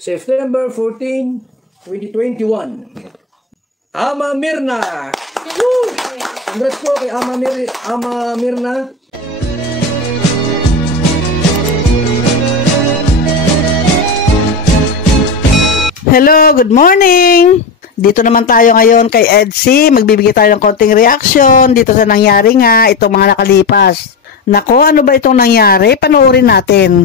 September 14, 2021. Ama Mirna! Woo! Congrats po kay Ama Mirna. Hello, good morning! Dito naman tayo ngayon kay Edsy. Magbibigay tayo ng konting reaction dito sa nangyari nga itong mga nakalipas. Nako, ano ba itong nangyari? Panoorin natin.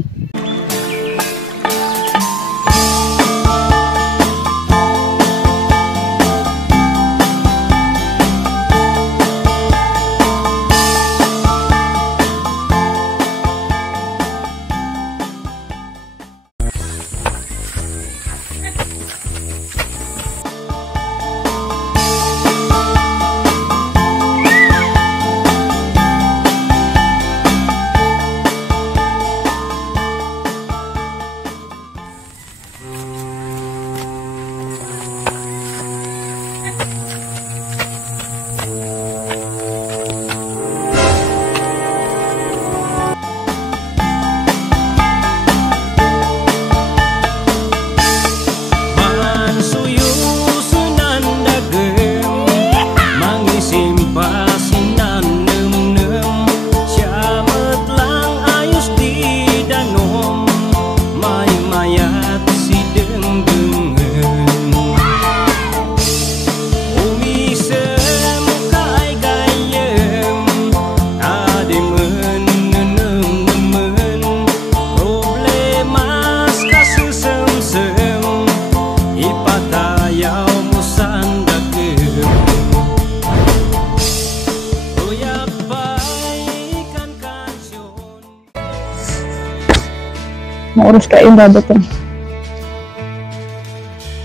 Oras kayo dadating.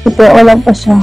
Ito, wala pa siya.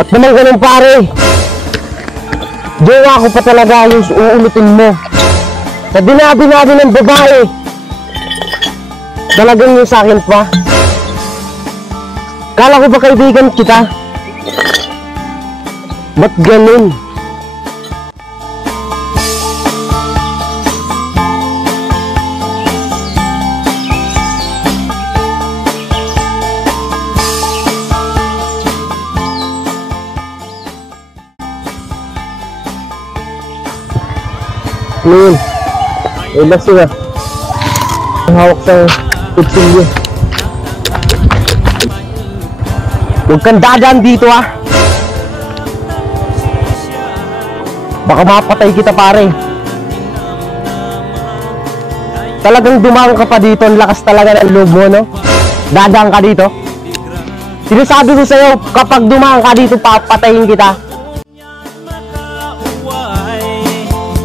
At naman ganun pare, jowa ko pa talaga yung uulitin mo. Sa dinabi-nabi ng babae, talagang yung sa akin pa. Kala ko ba kaibigan kita? Ba't ganun? Ngayon, ay lasing ah. Ang hawak sa kutsilyo. Huwag kang dadaan dito ah. Baka mapatay kita pare. Talagang dumaan ka pa dito. Ang lakas talaga ng loob mo, no? Dadaan ka dito. Sinasabi ko sa'yo, kapag dumaan ka dito, papatayin kita.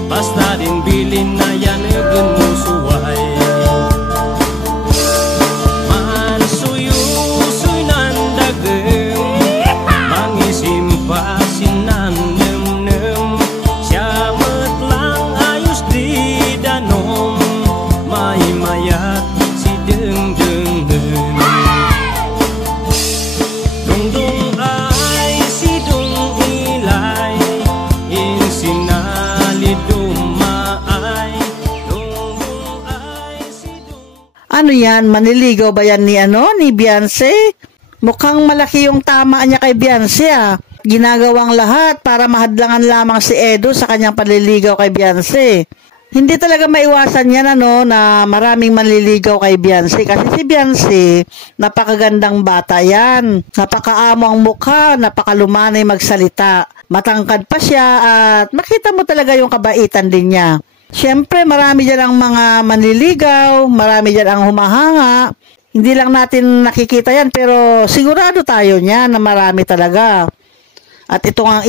Basta din bilin na yan gunusuway. Mansuyusoy nandagem, mangisimpasin nannem-nem. Siyamat lang ayos di danom, may mayat si deng-dengen. Dungdung ay si dung ilay, Ano yan? Manliligaw ba yan ni Beyonce? Mukhang malaki yung tama niya kay Beyonce ah. Ginagawang lahat para mahadlangan lamang si Edo sa kanyang panliligaw kay Beyonce. Hindi talaga maiwasan yan na maraming manliligaw kay Beyonce. Kasi si Beyonce, napakagandang bata yan. Napakaamo ang mukha, napakalumanay magsalita. Matangkad pa siya at makita mo talaga yung kabaitan din niya. Siyempre, marami dyan ang mga manliligaw, marami dyan ang humahanga. Hindi lang natin nakikita yan, pero sigurado tayo niya na marami talaga. At ito ang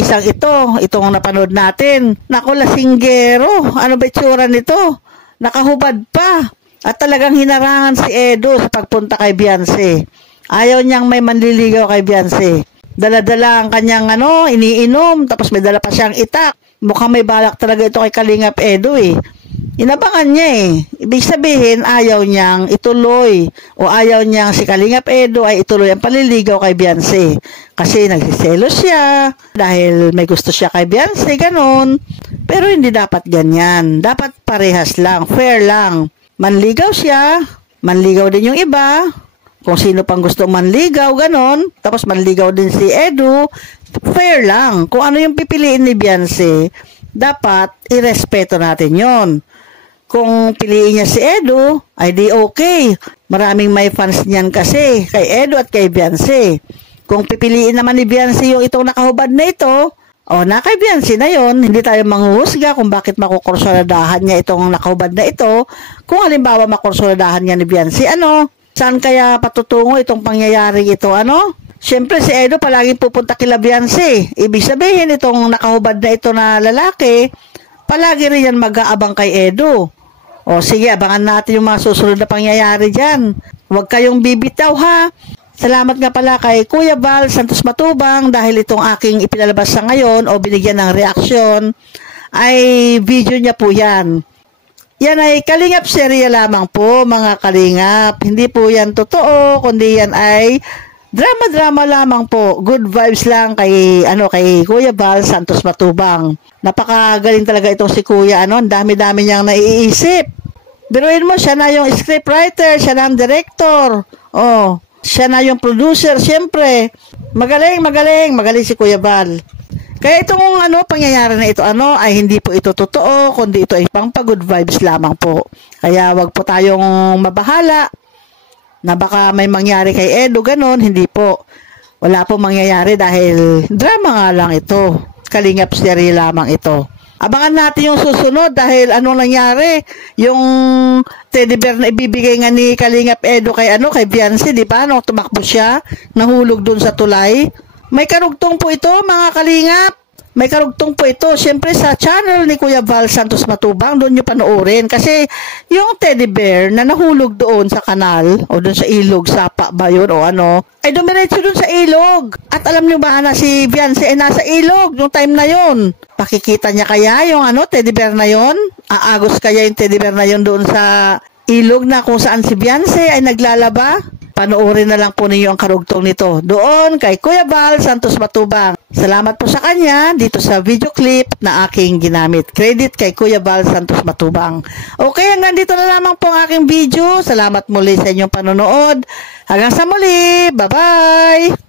itong napanood natin. Naku, lasinggero. Ano ba itsura nito? nakahubad pa. At talagang hinarangan si Edo sa pagpunta kay Beyonce. Ayaw niyang may manliligaw kay Beyonce. Dala-dala ang kanyang iniinom, tapos may dala pa siyang itak. Mukhang may balak talaga ito kay Kalingap Edo eh. Inabangan niya eh. Ibig sabihin, ayaw niyang ituloy o ayaw niyang si Kalingap Edo ay ituloy ang paliligaw kay Beyonce. Kasi nagsiselos siya dahil may gusto siya kay Beyonce, ganon. Pero hindi dapat ganyan. Dapat parehas lang, fair lang. Manligaw siya, manligaw din yung iba. Kung sino pang gusto manligaw, ganon. Tapos manligaw din si Edo. Fair lang. Kung ano yung pipiliin ni Beyonce, dapat irespeto natin yon. Kung piliin niya si Edo, ay di okay. Maraming may fans niyan kasi, kay Edo at kay Beyonce. Kung pipiliin naman ni Beyonce yung itong nakahubad na ito, o na kay Beyonce na yon, hindi tayo manghuhusga kung bakit makukursoladahan niya itong nakahubad na ito. Kung halimbawa makursoladahan niya ni Beyonce, saan kaya patutungo itong pangyayari ito, Siyempre si Edo palagi pupunta kila Beyonce. Ibig sabihin itong nakahubad na ito na lalaki, palagi rin yan mag-aabang kay Edo. O sige, abangan natin yung mga susunod na pangyayari dyan. Huwag kayong bibitaw ha. Salamat nga pala kay Kuya Val Santos Matubang dahil itong aking ipinalabas sa ngayon o binigyan ng reaksyon ay video niya po yan. Yan ay Kalingap serya lamang po mga Kalingap. Hindi po yan totoo, kundi yan ay drama-drama lamang po. Good vibes lang kay Kuya Val Santos Matubang. Napakagaling talaga itong si Kuya, ang dami-dami niyang naiisip. Biruin mo, siya na yung scriptwriter, siya na ang director. Siya na yung producer, siyempre. Magaling si Kuya Val. Kaya itong pangyayari na ito, ay hindi po ito totoo, kundi ito ay pang good vibes lamang po. Kaya wag po tayong mabahala na baka may mangyari kay Edo, ganon, hindi po. Wala po mangyayari dahil drama nga lang ito. Kalingap serye lamang ito. Abangan natin yung susunod dahil anong nangyari? Yung teddy bear na ibibigay nga ni Kalingap Edo kay Beyonce, di ba? Nung tumakbo siya, nahulog dun sa tulay. May karugtong po ito, mga Kalingap. May karugtong po ito. Siyempre sa channel ni Kuya Val Santos Matubang, doon nyo panoorin. Kasi yung teddy bear na nahulog doon sa kanal, o doon sa ilog, sapa ba yun, o ay dumiretso doon sa ilog. At alam nyo ba na si Beyonce ay nasa ilog yung time na yun? Pakikita niya kaya yung teddy bear na yun? Aagos kaya yung teddy bear na yun doon sa ilog na kung saan si Beyonce ay naglalaba? Panoorin na lang po ninyo ang karugtong nito doon kay Kuya Val Santos Matubang. Salamat po sa kanya dito sa video clip na aking ginamit. Credit kay Kuya Val Santos Matubang. Okay, hanggang dito na lamang po ang aking video. Salamat muli sa inyong panonood. Hanggang sa muli. Bye-bye!